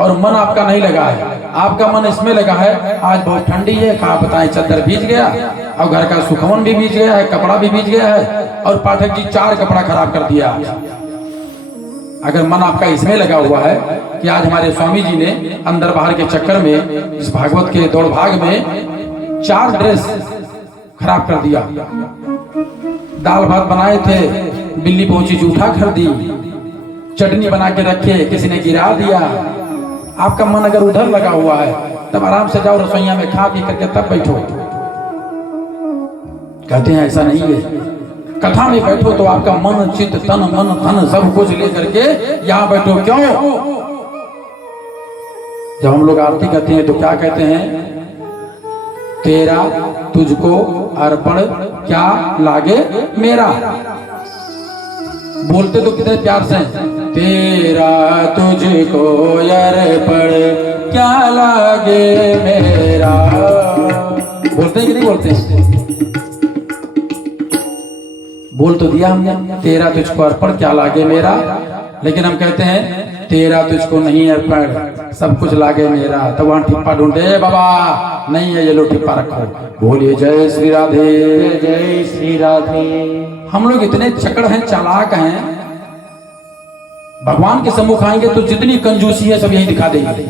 और मन आपका नहीं लगा है, आपका मन इसमें लगा है आज बहुत ठंडी है, कहा बताएं चद्दर भीज गया और घर का सुखमन भी भीज गया है, कपड़ा भी भीज गया है और पाठक जी 4 कपड़ा खराब कर दिया। अगर मन आपका इसमें लगा हुआ है कि आज हमारे स्वामी जी ने अंदर बाहर के चक्कर में इस भागवत के दौड़ भाग में 4 ड्रेस खराब कर दिया, दाल भात बनाए थे बिल्ली पहुंची जूठा कर दी, चटनी बना के रखे किसी ने गिरा दिया। आपका मन अगर उधर लगा हुआ है तब आराम से जाओ रसोईया में खा पी करके तब बैठो। कहते हैं ऐसा नहीं है, कथा में बैठो तो आपका मन चित्त तन मन धन सब कुछ लेकर के यहाँ बैठो। क्यों? जब हम लोग आरती करते हैं तो क्या कहते हैं? तेरा तुझको अर्पण क्या लागे मेरा। बोलते तो कितने प्यार से, तेरा तुझको अर्पण क्या लागे मेरा। बोलते हैं कि नहीं बोलते? बोल तो दिया हमने, तेरा तुझको अर्पण क्या लागे मेरा, लेकिन हम कहते हैं तेरा तुझको नहीं अर्पण सब कुछ लागे मेरा। तो वहां ठिप्पा ढूंढे, बाबा नहीं है ये लो ठिप्पा रखो। बोलिए जय श्री राधे, जय श्री राधे। हम लोग इतने चकड़ हैं, चालाक हैं, भगवान के सम्मुख आएंगे तो जितनी कंजूसी है सब यही दिखा देंगे।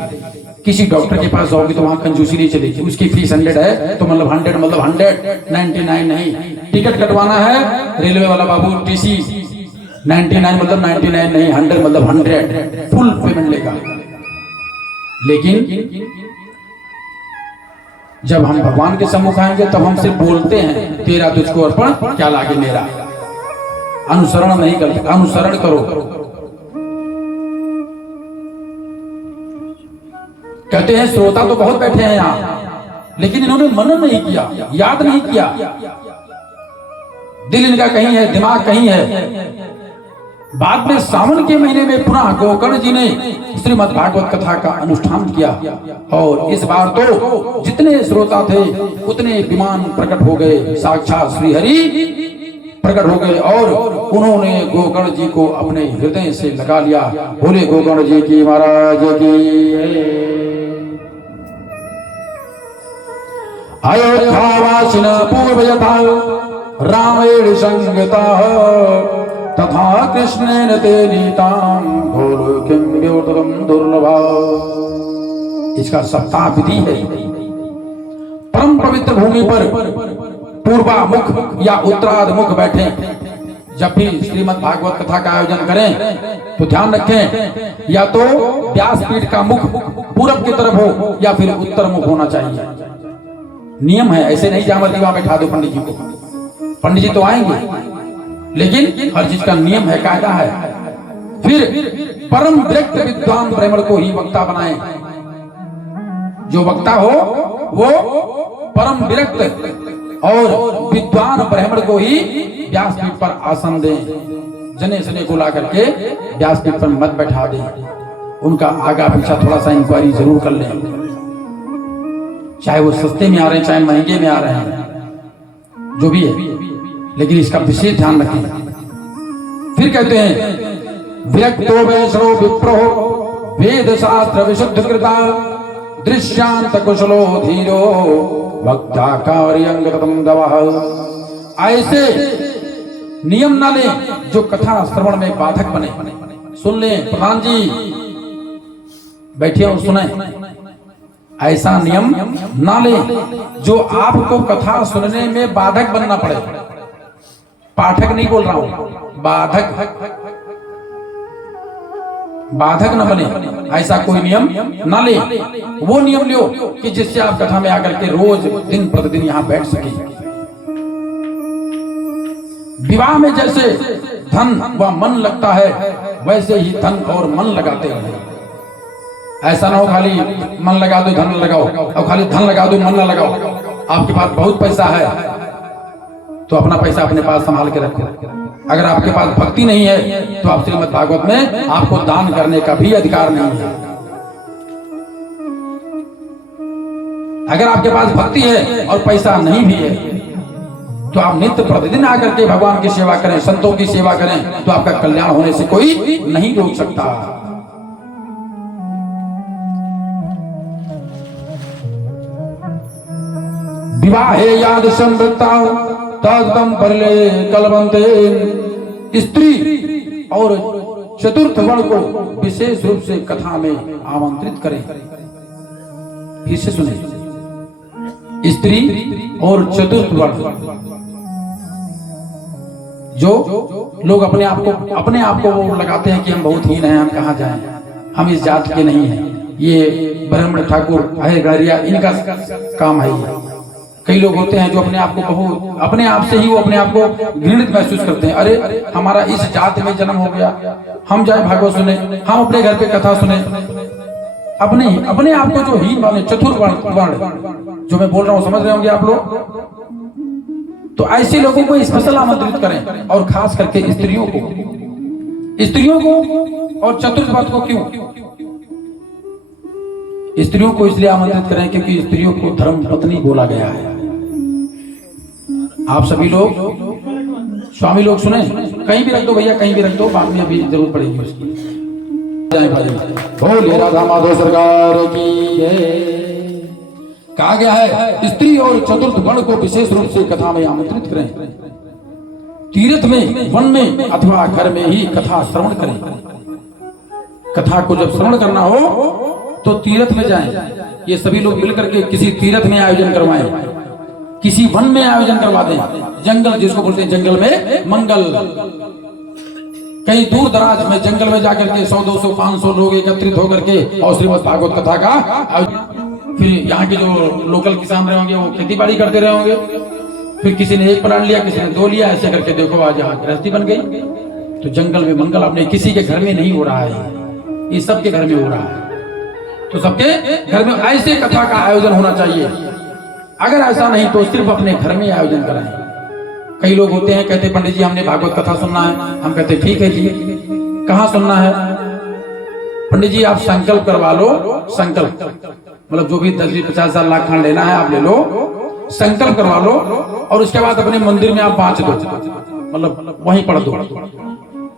किसी डॉक्टर के पास जाओगे तो वहां कंजूसी नहीं चलेगी, उसकी फीस 100 है तो मतलब 100 मतलब 100, 99 नहीं। टिकट कटवाना है रेलवे वाला बाबू टीसी 99 मतलब 99 नहीं, 100 मतलब 100 फुल पेमेंट लेगा। लेकिन जब हम भगवान के सम्मुख आएंगे तब हमसे बोलते हैं तेरा तुझको अर्पण क्या लागे मेरा। अनुसरण नहीं करते, अनुसरण करो। कहते हैं श्रोता तो बहुत बैठे हैं यहाँ, लेकिन इन्होंने मनन नहीं किया, याद नहीं किया। दिल इनका कहीं है, दिमाग कहीं है। बाद में सावन के महीने में पुनः गोकर्ण जी ने श्रीमद् भागवत कथा का अनुष्ठान किया और इस बार तो जितने श्रोता थे उतने विमान प्रकट हो गए, साक्षात श्री हरि प्रकट हो गए और उन्होंने गोकर्ण जी को अपने हृदय से लगा लिया। बोले गोकर्ण जी की महाराज की। अयोध्यावासिन पूर्वयथा रामेण संगता तथा कृष्णेन ते नीतां घोर किं व्योतकं दुर्लभा। इसका सप्ताह विधि है। परम पवित्र भूमि पर पूर्वामुख या उत्तराधमुख बैठे। जब भी श्रीमद् भागवत कथा का आयोजन करें तो ध्यान रखें या तो व्यासपीठ का मुख पूरब की तरफ हो या फिर उत्तर मुख होना चाहिए। नियम है, ऐसे नहीं जहां मर्जी वहां बैठा दो पंडित जी को। पंडित जी तो आएंगे लेकिन हर चीज का नियम है, कायदा है। फिर परम विरक्त विद्वान ब्राह्मण को ही वक्ता बनाए। जो वक्ता हो वो परम विरक्त और विद्वान ब्राह्मण को ही व्यासपीठ पर आसन दें। जने सने को ला करके व्यासपीठ पर मत बैठा दें। उनका आगा पीछा थोड़ा सा इंक्वायरी जरूर कर लें, चाहे वो सस्ते में आ रहे हैं चाहे महंगे में आ रहे हैं, जो भी है, लेकिन इसका विशेष ध्यान रखें। फिर कहते हैं विरक्तो वैष्णो विप्रो वेद शास्त्र विशुद्ध कृता दृश्यांत कुशलो धीरो भक्ता कार्यंगतम दवः। ऐसे नियम ना ले जो कथा श्रवण में बाधक बने। सुन लें प्रधान जी, बैठिए और सुने। ऐसा नियम ना ले जो आपको कथा सुनने में बाधक बनना पड़े। पाठक नहीं बोल रहा हूं, बाधक, बाधक न बने। ऐसा कोई नियम ना ले। वो नियम लो कि जिससे आप कथा में आकर के रोज दिन प्रतिदिन यहां बैठ सके। विवाह में जैसे धन व मन लगता है वैसे ही धन और मन लगाते रहे। ऐसा ना हो खाली मन लगा दो धन लगाओ और खाली धन लगा दो मन ना लगाओ। आपके पास बहुत पैसा है तो अपना पैसा अपने पास संभाल के रखो। अगर आपके पास भक्ति नहीं है तो आप श्रीमद् भागवत में आपको दान करने का भी अधिकार नहीं है। अगर आपके पास भक्ति है और पैसा नहीं भी है तो आप नित्य प्रतिदिन आकर के भगवान की सेवा करें, संतों की सेवा करें, तो आपका कल्याण होने से कोई नहीं रोक सकता। विवाहे याद संवृत्ता तदम परले कलबंते। स्त्री और चतुर्थ वर्ण को विशेष रूप से कथा में आमंत्रित करें। फिर से सुने, स्त्री और चतुर्थ वर्ण, जो लोग अपने आप को वो लगाते हैं कि हम बहुत हीन हैं, हम कहाँ जाएं, हम इस जात के नहीं हैं, ये ब्राह्मण ठाकुर है गारिया, इनका काम है ये। कई लोग होते हैं जो अपने आप को बहुत, अपने आप से ही वो अपने आप को घृणित महसूस करते हैं। अरे हमारा इस जात में जन्म हो गया, हम जाए भागवत सुने, हम अपने घर पे कथा सुने। अपने आप को जो हीन माने, चतुर्वर्ण जो मैं बोल रहा हूँ, समझ रहे होंगे आप लोग। तो ऐसे लोगों को स्पेशल आमंत्रित करें, और खास करके स्त्रियों को और चतुर्थ वर्ण को। क्यों स्त्रियों को इसलिए आमंत्रित करें? क्योंकि स्त्रियों को धर्म पत्नी बोला गया है। आप सभी लोग स्वामी लोग सुने, कहीं भी रख दो भैया, कहीं भी रख दो, बाद में अभी जरूरत पड़ेगी उसकी। जय भाई, बोलिए राधा माधव सरकार की। कहा गया है स्त्री और चतुर्थ वर्ण को विशेष रूप से कथा में आमंत्रित करें। तीर्थ में, वन में अथवा घर में ही कथा श्रवण करें। कथा को जब श्रवण करना हो तो तीर्थ में जाएं। ये सभी लोग मिलकर के किसी तीर्थ में आयोजन करवाएं, किसी वन में आयोजन करवा दें। जंगल जिसको बोलते हैं, जंगल में मंगल। कहीं दूर दराज में जंगल में जाकर के 100, 200, 500 लोग एकत्रित होकर के और श्रीमद् भागवत कथा का, फिर यहाँ के जो लोकल किसान रहे होंगे वो खेती बाड़ी करते रहे होंगे। फिर किसी ने एक प्लांट लिया, किसी ने 2 लिया, ऐसे करके देखो आज यहाँ गृहस्थी बन गई। तो जंगल में मंगल अपने किसी के घर में नहीं हो रहा है, ये सबके घर में हो रहा है। तो सबके घर में ऐसे कथा का आयोजन होना चाहिए। अगर ऐसा नहीं तो सिर्फ अपने घर में आयोजन कराएं। कई लोग होते हैं, कहते पंडित जी हमने भागवत कथा सुनना है। हम कहते ठीक है जी, कहाँ सुनना है? पंडित जी आप संकल्प करवा लो। संकल्प मतलब जो भी 10, 20, 50 हजार लाख खंड लेना है आप ले लो, संकल्प करवा लो, और उसके बाद अपने मंदिर में आप बांट दो, मतलब वहीं पढ़ दो।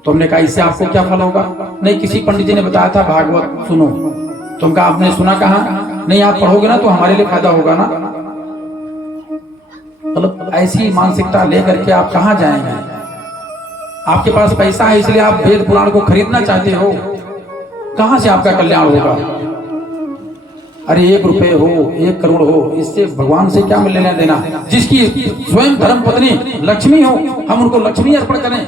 तो हमने कहा इससे आपको क्या फल होगा? नहीं, किसी पंडित जी ने बताया था भागवत सुनो। तो हम कहा आपने सुना कहाँ? नहीं, आप पढ़ोगे ना तो हमारे लिए फायदा होगा ना। मतलब ऐसी मानसिकता लेकर के आप कहाँ जाएंगे? आपके पास पैसा है इसलिए आप वेद पुराण को खरीदना चाहते हो, कहां से आपका कल्याण होगा? अरे 1 रुपए हो, 1 करोड़ हो, इससे भगवान से क्या मिलने लेना देना? जिसकी स्वयं धर्म पत्नी लक्ष्मी हो, हम उनको लक्ष्मी अर्पण करें।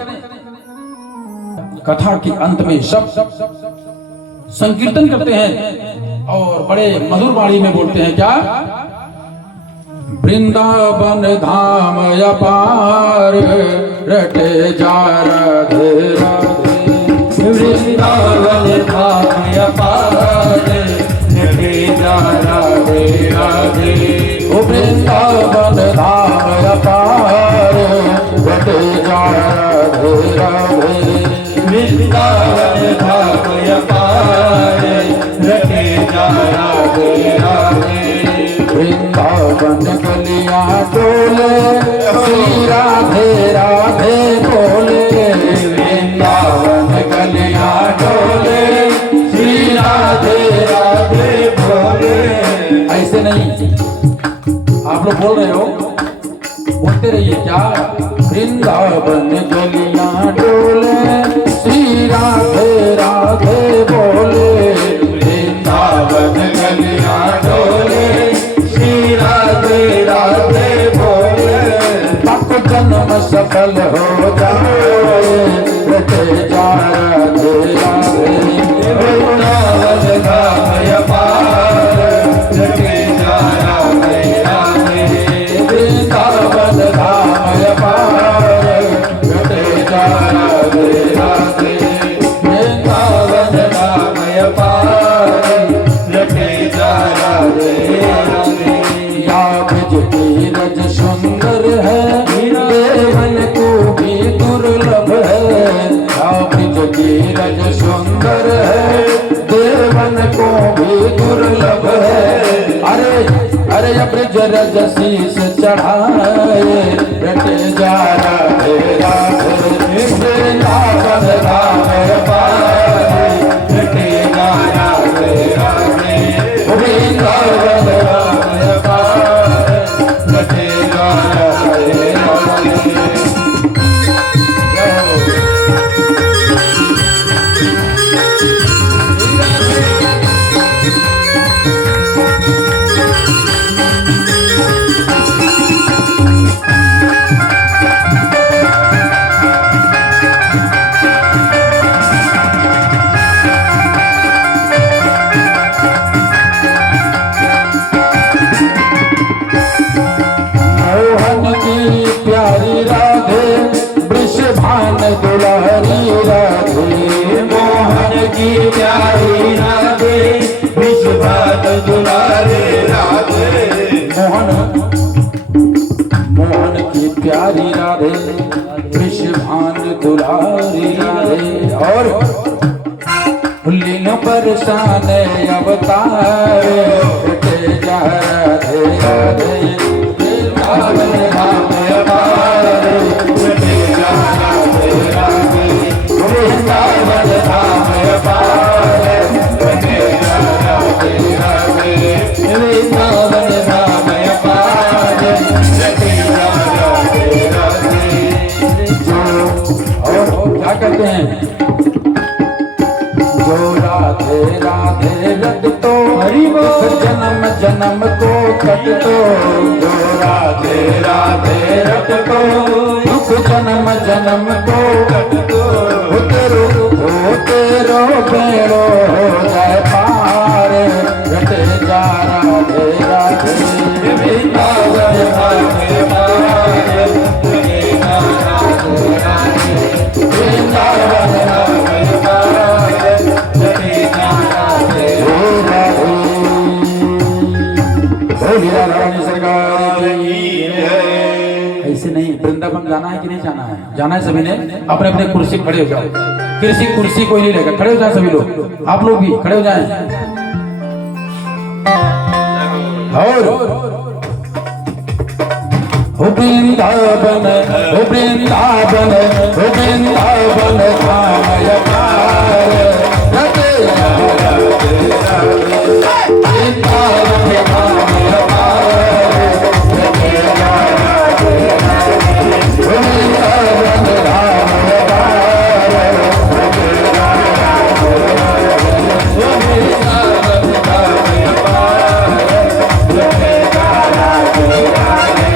कथा के अंत में सब संकीर्तन करते हैं और बड़े मधुर वाणी में बोलते हैं क्या? वृंदावन धाम अपार रटे जा राधे राधे। वृंदावन धाम अपार रटे जा राधे राधे। वृंदावन धाम अपार रटे जा राधे राधे। वृंदावन धाम अपार रटे जा राधे राधे। वृंदावन गलियां डोले श्री राधे राधे बोले। वृंदावन गलियां डोले श्री राधे राधे बोले। ऐसे नहीं, आप लोग बोल रहे हो, बोलते रहिए क्या? वृंदावन गलियां डोले श्री राधे राधे बोले। वृंदावन गलियां डोले श्री राधे राधे बोले। तब जन्म सफल हो जाए रटे जा राधे राधे। वृंदावन धाम अपार रटे जा राधे राधे। वृंदावन धाम अपार रटे जा राधे राधे। वृंदावन धाम अपार रटे जा राधे राधे। या ब्रज रज सुंदर है, देवन को भी दुर्लभ है। या ब्रज रज सुंदर है, देवन को भी दुर्लभ है। अरे ब्रज रज शीस चढ़ाए रटे जा राधे राधे। वृंदावन धाम अपार रटे जा राधे राधे। वृंदावन धाम अपार रटे प्यारी राधे विश्वभान दुलारी राधे। और लीन परसान अवतार तेजा राधे राधे वृंदावन धाम अपार तेजा राधे राधे वृंदावन धाम अपार तेजा राधे राधे वृंदावन धाम अपार तेजा राधे राधे। और क्या कहते हैं, जो राधे राधे रट तो जन्म जन्म को कट तो, जो राधे राधे रट तो दुख जन्म जन्म को कट तो, हो तेरो बेड़ो हो जाए पार रटे जा राधे राधे वृंदावन धाम अपार तेजा राधे राधे वृंदावन धाम अपार तेजा राधे राधे। लीला रानी सरकार की जय। ऐसे नहीं, वृंदावन जाना है कि नहीं जाना है? जाना है सभी ने। अपने अपने कुर्सी खड़े हो जाओ, किसी कुर्सी कोई नहीं लेगा, खड़े हो जाए सभी लोग, आप लोग भी खड़े हो जाएं। और हो वृंदावन हो वृंदावन हो वृंदावन धाम अपार रटे जा राधे राधे वृंदावन धाम अपार रटे जा राधे राधे वृंदावन धाम अपार रटे जा राधे राधे वृंदावन धाम अपार रटे जा राधे राधे।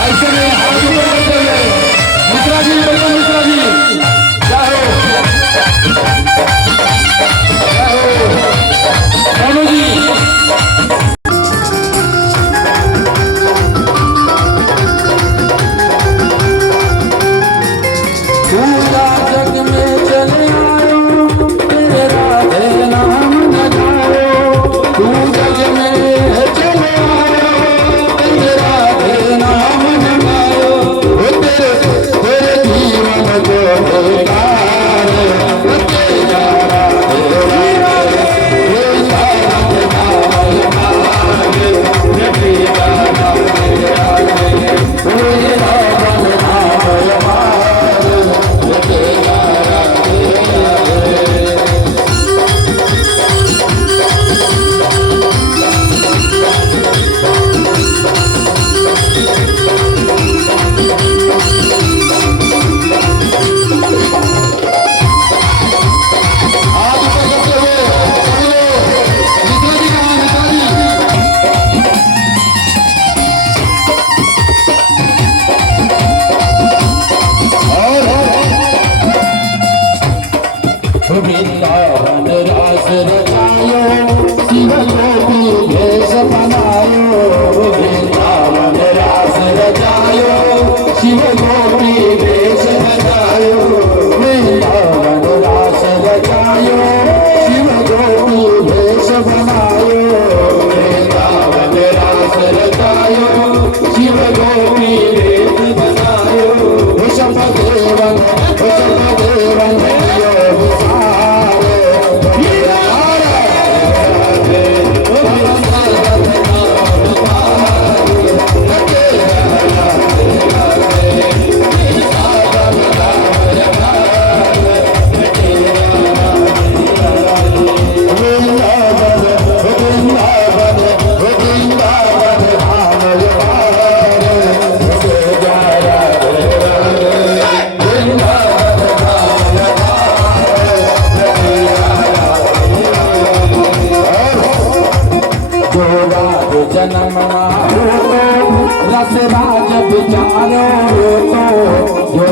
ऐसे में हाथ ऊपर करते हुए मिश्रा जी, बलवंत मिश्रा जी, जय हो रानू जी। पूरा जग में चले आयो तेरे राधे नाम न जाओ, तू जग में चले आयो तेरे राधे नाम न गायो, तेरे जीवन को बेकार रटे जा राधे राधे वृंदावन धाम अपार रटे जा राधे राधे वृंदावन धाम अपार रटे जा राधे राधे। हाथ ऊपर करते हुए सभी लोग मिश्रा जी कहाँ हैं? मिश्रा जी। वृंदावन रास रचायो शिव गोपी भेष बनायो, वृंदावन रास रचायो शिव गोपी भेष बनायो, वृंदावन रास रचायो शिव गोपी भेष बनायो, वृंदावन रास रचायो शिव गोपी भेष बनायो, वृषभ देवन यो विचारे जन्म रस राज विचारो तो जो